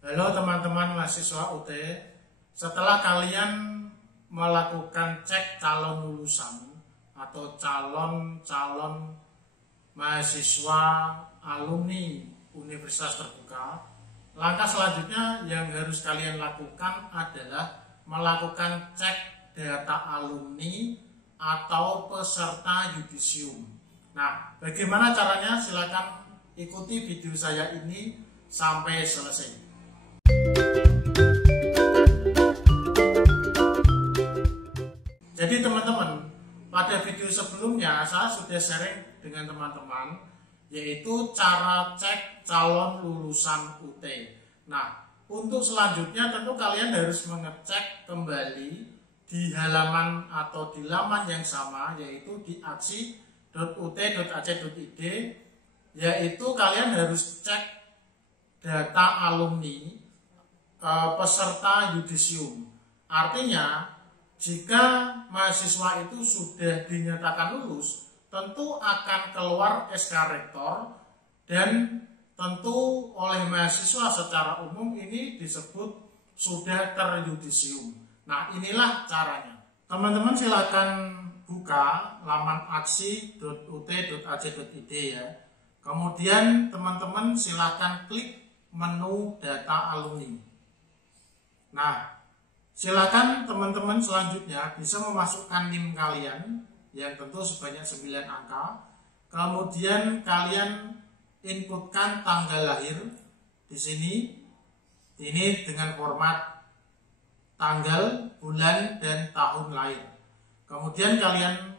Halo teman-teman mahasiswa UT, setelah kalian melakukan cek calon lulusan atau calon mahasiswa alumni Universitas Terbuka, langkah selanjutnya yang harus kalian lakukan adalah melakukan cek data alumni atau peserta yudisium. Nah, bagaimana caranya? Silakan ikuti video saya ini sampai selesai. Jadi teman-teman, pada video sebelumnya saya sudah sharing dengan teman-teman yaitu cara cek calon lulusan UT. Nah, untuk selanjutnya tentu kalian harus mengecek kembali di halaman atau di laman yang sama, yaitu di aksi.ut.ac.id, yaitu kalian harus cek data alumni peserta yudisium. Artinya jika mahasiswa itu sudah dinyatakan lulus, tentu akan keluar SK Rektor dan tentu oleh mahasiswa secara umum ini disebut sudah teryudisium. Nah, inilah caranya. Teman-teman silakan buka laman aksi.ut.ac.id ya. Kemudian teman-teman silakan klik menu data alumni. Nah, silakan teman-teman selanjutnya bisa memasukkan NIM kalian yang tentu sebanyak 9 angka. Kemudian kalian inputkan tanggal lahir di sini. Ini dengan format tanggal, bulan, dan tahun lahir. Kemudian kalian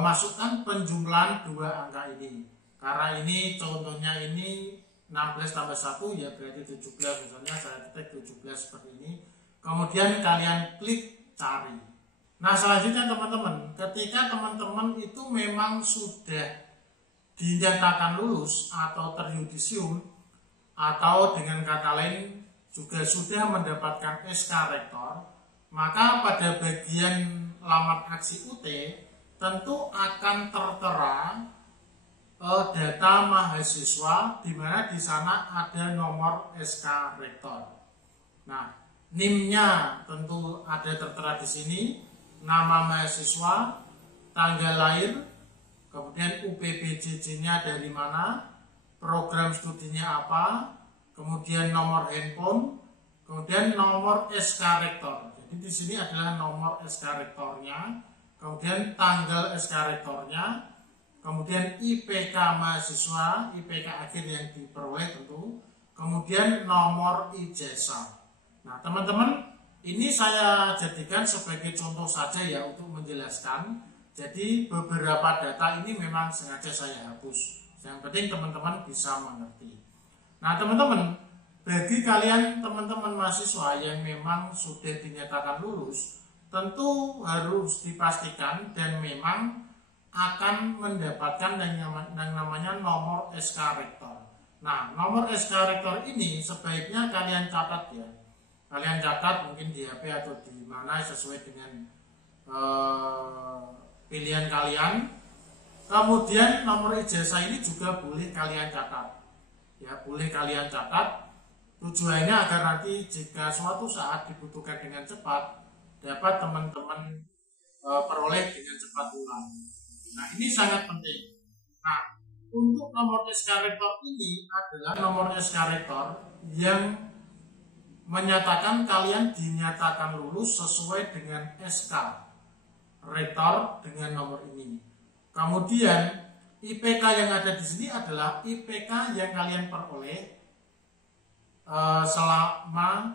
masukkan penjumlahan 2 angka ini. Karena ini contohnya ini 16 tambah 1 ya berarti 17, misalnya saya ketik 17 seperti ini. Kemudian kalian klik cari. Nah, selanjutnya teman-teman, ketika teman-teman itu memang sudah dinyatakan lulus atau teryudisium, atau dengan kata lain juga sudah mendapatkan SK Rektor, maka pada bagian laman aksi UT tentu akan tertera data mahasiswa, di mana di sana ada nomor SK Rektor. Nah, NIM-nya tentu ada tertera di sini, nama mahasiswa, tanggal lahir, kemudian UPBJJ-nya dari mana, program studinya apa, kemudian nomor handphone, kemudian nomor SK Rektor. Jadi di sini adalah nomor SK Rektornya, kemudian tanggal SK Rektornya, kemudian IPK mahasiswa, IPK akhir yang diperoleh tentu, kemudian nomor ijazah. Nah, teman-teman, ini saya jadikan sebagai contoh saja ya untuk menjelaskan. Jadi beberapa data ini memang sengaja saya hapus. Yang penting teman-teman bisa mengerti. Nah, teman-teman, bagi kalian teman-teman mahasiswa yang memang sudah dinyatakan lulus, tentu harus dipastikan dan memang akan mendapatkan yang namanya nomor SK Rektor. Nah, nomor SK Rektor ini sebaiknya kalian catat ya. Kalian catat mungkin di HP atau di mana sesuai dengan pilihan kalian. Kemudian nomor ijazah ini juga boleh kalian catat. Ya, boleh kalian catat. Tujuannya agar nanti jika suatu saat dibutuhkan dengan cepat, dapat teman-teman peroleh dengan cepat pula. Nah, ini sangat penting. Nah, untuk nomor SK Rektor ini adalah nomor SK Rektor yang menyatakan kalian dinyatakan lulus sesuai dengan SK Rektor dengan nomor ini. Kemudian IPK yang ada di sini adalah IPK yang kalian peroleh selama.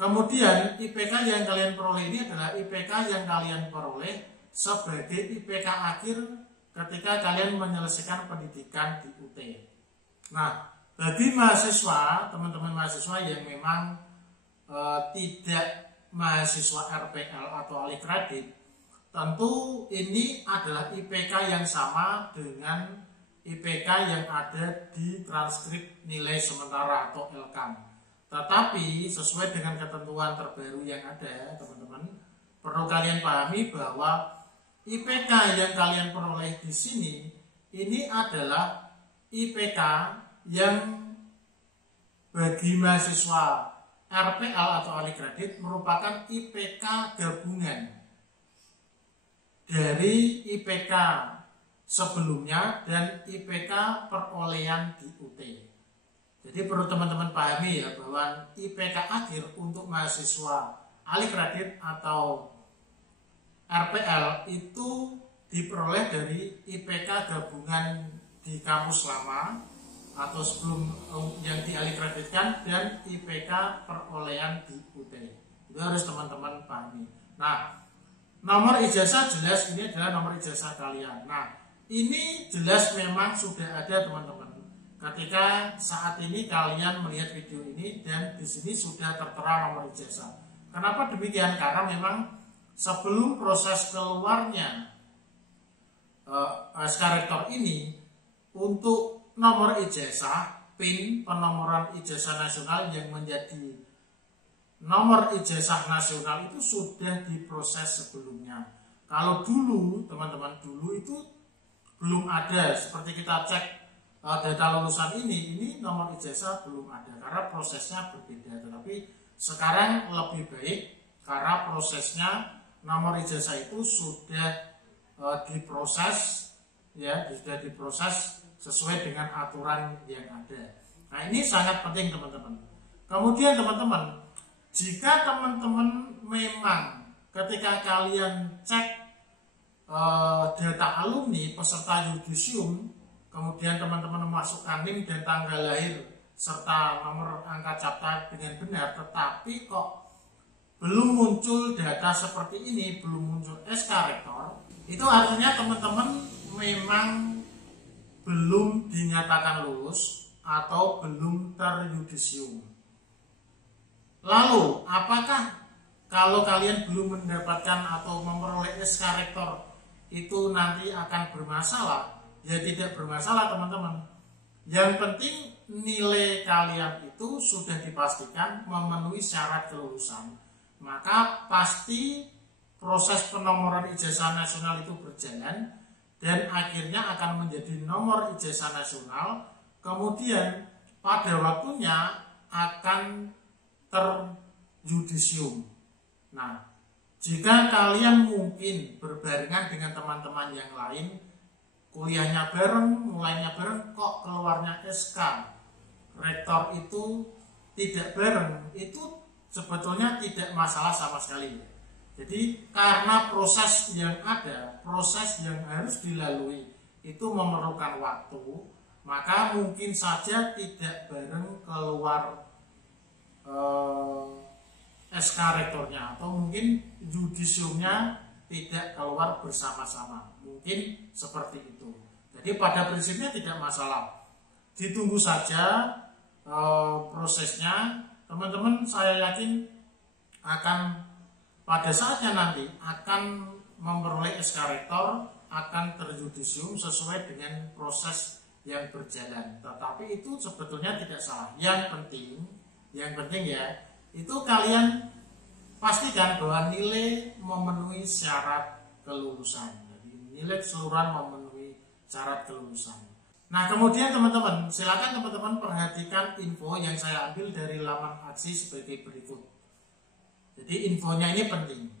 Kemudian IPK yang kalian peroleh ini adalah IPK yang kalian peroleh sebagai IPK akhir ketika kalian menyelesaikan pendidikan di UT. Nah, bagi mahasiswa, teman-teman mahasiswa yang memang tidak mahasiswa RPL atau alih kredit, tentu ini adalah IPK yang sama dengan IPK yang ada di transkrip nilai sementara atau LKAM. Tetapi sesuai dengan ketentuan terbaru yang ada, teman-teman, perlu kalian pahami bahwa IPK yang kalian peroleh di sini ini adalah IPK yang bagi mahasiswa RPL atau Alikredit merupakan IPK gabungan dari IPK sebelumnya dan IPK perolehan di UT. Jadi perlu teman-teman pahami ya bahwa IPK akhir untuk mahasiswa Alikredit atau RPL itu diperoleh dari IPK gabungan di kampus lama atau sebelum yang dialikreditkan dan IPK perolehan di UT. Itu harus teman-teman pahami. Nah, nomor ijazah jelas ini adalah nomor ijazah kalian. Nah, ini jelas memang sudah ada teman-teman. Ketika saat ini kalian melihat video ini dan di sini sudah tertera nomor ijazah. Kenapa demikian? Karena memang sebelum proses keluarnya SK Rektor ini untuk nomor ijazah, PIN penomoran ijazah nasional yang menjadi nomor ijazah nasional itu sudah diproses sebelumnya. Kalau dulu, teman-teman, dulu itu belum ada. Seperti kita cek data lulusan ini nomor ijazah belum ada karena prosesnya berbeda. Tetapi sekarang lebih baik karena prosesnya nomor ijazah itu sudah diproses, ya, sudah diproses sesuai dengan aturan yang ada. Nah, ini sangat penting teman-teman. Kemudian teman-teman, jika teman-teman memang ketika kalian cek data alumni peserta yudisium, kemudian teman-teman memasukkan NIM dan tanggal lahir serta nomor angka capta dengan benar, tetapi kok belum muncul data seperti ini, belum muncul SK Rektor, itu artinya teman-teman memang belum dinyatakan lulus atau belum teryudisium. Lalu, apakah kalau kalian belum mendapatkan atau memperoleh SK Rektor itu nanti akan bermasalah? Ya tidak bermasalah teman-teman. Yang penting nilai kalian itu sudah dipastikan memenuhi syarat kelulusan. Maka pasti proses penomoran ijazah nasional itu berjalan dan akhirnya akan menjadi nomor ijazah nasional, kemudian pada waktunya akan terjudisium. Nah, jika kalian mungkin berbarengan dengan teman-teman yang lain, kuliahnya bareng, mulainya bareng, kok keluarnya SK Rektor itu tidak bareng, itu sebetulnya tidak masalah sama sekali. Jadi karena proses yang ada, proses yang harus dilalui itu memerlukan waktu, maka mungkin saja tidak bareng keluar SK Rektornya, atau mungkin yudisiumnya tidak keluar bersama-sama. Mungkin seperti itu. Jadi pada prinsipnya tidak masalah. Ditunggu saja prosesnya. Teman-teman saya yakin akan pada saatnya nanti akan memperoleh SK Rektor, akan terjudisium sesuai dengan proses yang berjalan. Tetapi itu sebetulnya tidak salah. Yang penting ya, itu kalian pastikan bahwa nilai memenuhi syarat kelulusan. Jadi nilai keseluruhan memenuhi syarat kelulusan. Nah, kemudian teman-teman, silakan teman-teman perhatikan info yang saya ambil dari laman aksi sebagai berikut. Jadi infonya ini penting.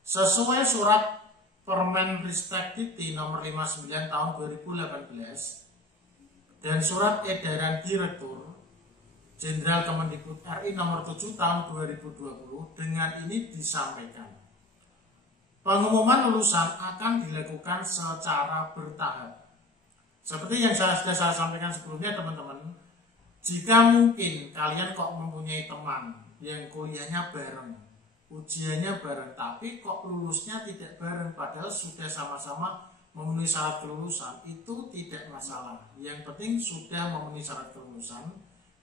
Sesuai surat Permenristek Dikti nomor 59 tahun 2018 dan surat edaran Direktur Jenderal Kemendikbud RI nomor 7 tahun 2020, dengan ini disampaikan pengumuman lulusan akan dilakukan secara bertahap. Seperti yang sudah saya sampaikan sebelumnya teman-teman, jika mungkin kalian kok mempunyai teman yang kuliahnya bareng, ujiannya bareng, tapi kok lulusnya tidak bareng padahal sudah sama-sama memenuhi syarat kelulusan, itu tidak masalah. Yang penting sudah memenuhi syarat kelulusan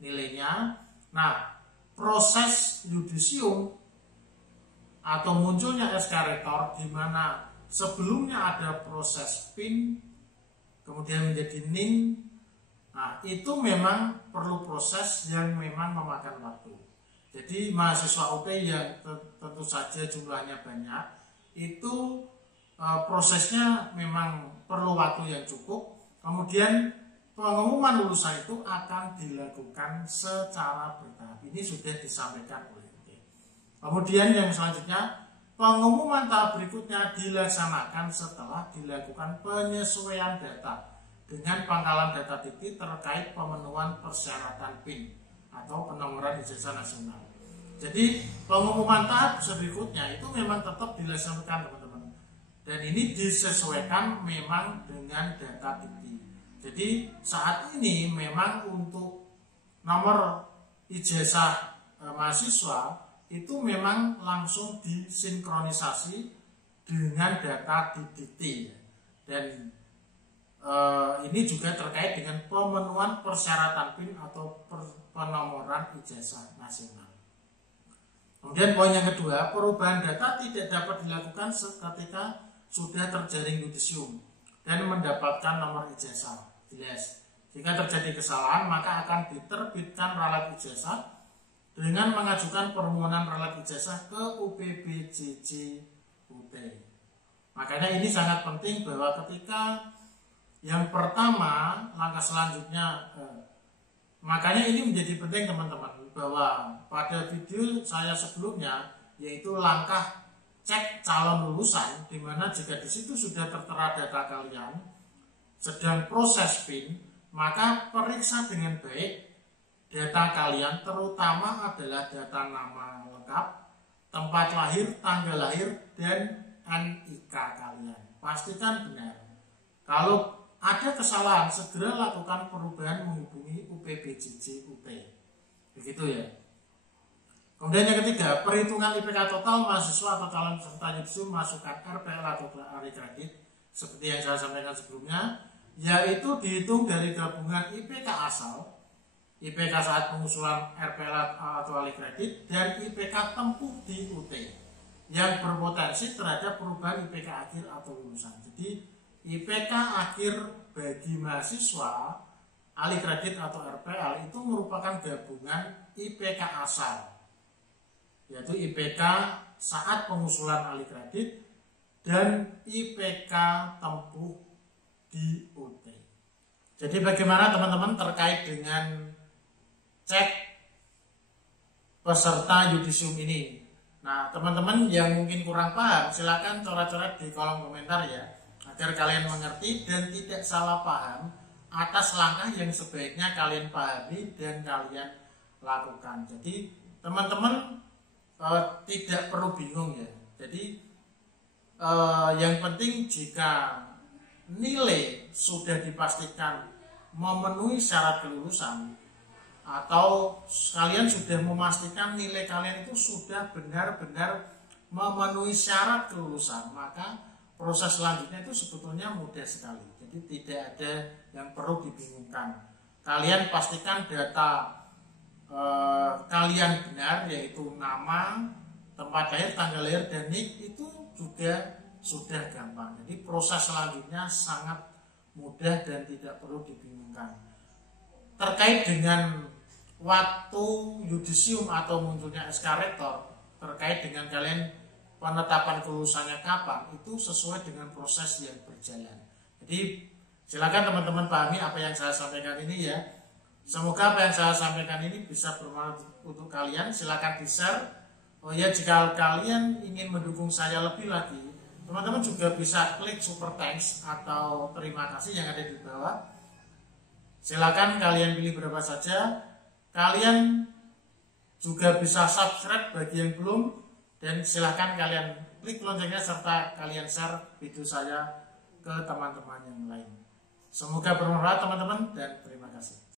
nilainya. Nah, proses yudisium atau munculnya SK Rektor di mana sebelumnya ada proses PIN kemudian menjadi NIM, nah itu memang perlu proses yang memang memakan waktu. Jadi mahasiswa UT yang tentu saja jumlahnya banyak, itu prosesnya memang perlu waktu yang cukup. Kemudian pengumuman lulusan itu akan dilakukan secara bertahap. Ini sudah disampaikan oleh UT. Kemudian yang selanjutnya, pengumuman tahap berikutnya dilaksanakan setelah dilakukan penyesuaian data dengan pangkalan data dikti terkait pemenuhan persyaratan PIN atau penomoran ijazah nasional. Jadi pengumuman tahap berikutnya itu memang tetap dilaksanakan teman-teman. Dan ini disesuaikan memang dengan data dikti. Jadi saat ini memang untuk nomor ijazah mahasiswa itu memang langsung disinkronisasi dengan data di dikti. Dan ini juga terkait dengan pemenuhan persyaratan PIN atau penomoran ijazah nasional. Kemudian poin yang kedua, perubahan data tidak dapat dilakukan ketika sudah terjaring yudisium dan mendapatkan nomor ijazah. Jelas. Jika terjadi kesalahan, maka akan diterbitkan ralat ijazah dengan mengajukan permohonan ralat ijazah ke UPBJJ UT. Makanya ini sangat penting bahwa ketika yang pertama, langkah selanjutnya, makanya ini menjadi penting teman-teman, bahwa pada video saya sebelumnya, yaitu langkah cek calon lulusan, di mana jika di situ sudah tertera data kalian sedang proses PIN, maka periksa dengan baik data kalian, terutama adalah data nama lengkap, tempat lahir, tanggal lahir, dan NIK kalian. Pastikan benar. Kalau ada kesalahan, segera lakukan perubahan menghubungi UPBJJ UT. Begitu ya. Kemudian yang ketiga, perhitungan IPK total mahasiswa atau calon peserta yudisium masukkan RPL atau RI kredit seperti yang saya sampaikan sebelumnya, yaitu dihitung dari gabungan IPK asal, IPK saat pengusulan RPL atau RI kredit, dan IPK tempuh di UT yang berpotensi terhadap perubahan IPK akhir atau lulusan. Jadi IPK akhir bagi mahasiswa ahli kredit atau RPL itu merupakan gabungan IPK asal, yaitu IPK saat pengusulan ahli kredit dan IPK tempuh di UT. Jadi bagaimana teman-teman terkait dengan cek peserta yudisium ini? Nah, teman-teman yang mungkin kurang paham, silakan coret-coret di kolom komentar ya, agar kalian mengerti dan tidak salah paham atas langkah yang sebaiknya kalian pahami dan kalian lakukan. Jadi teman-teman tidak perlu bingung ya. Jadi yang penting jika nilai sudah dipastikan memenuhi syarat kelulusan, atau kalian sudah memastikan nilai kalian itu sudah benar-benar memenuhi syarat kelulusan, maka proses selanjutnya itu sebetulnya mudah sekali. Jadi tidak ada yang perlu dibingungkan. Kalian pastikan data kalian benar, yaitu nama, tempat lahir, tanggal lahir, dan NIK, itu juga sudah gampang. Jadi proses selanjutnya sangat mudah dan tidak perlu dibingungkan. Terkait dengan waktu yudisium atau munculnya SK Rektor, terkait dengan kalian penetapan kelulusannya kapan, itu sesuai dengan proses yang berjalan. Jadi silakan teman-teman pahami apa yang saya sampaikan ini ya. Semoga apa yang saya sampaikan ini bisa bermanfaat untuk kalian. Silakan di-share. Oh ya, jika kalian ingin mendukung saya lebih lagi, teman-teman juga bisa klik super thanks atau terima kasih yang ada di bawah. Silakan kalian pilih berapa saja. Kalian juga bisa subscribe bagi yang belum, dan silakan kalian klik loncengnya serta kalian share video saya ke teman-teman yang lain. Semoga bermanfaat teman-teman, dan terima kasih.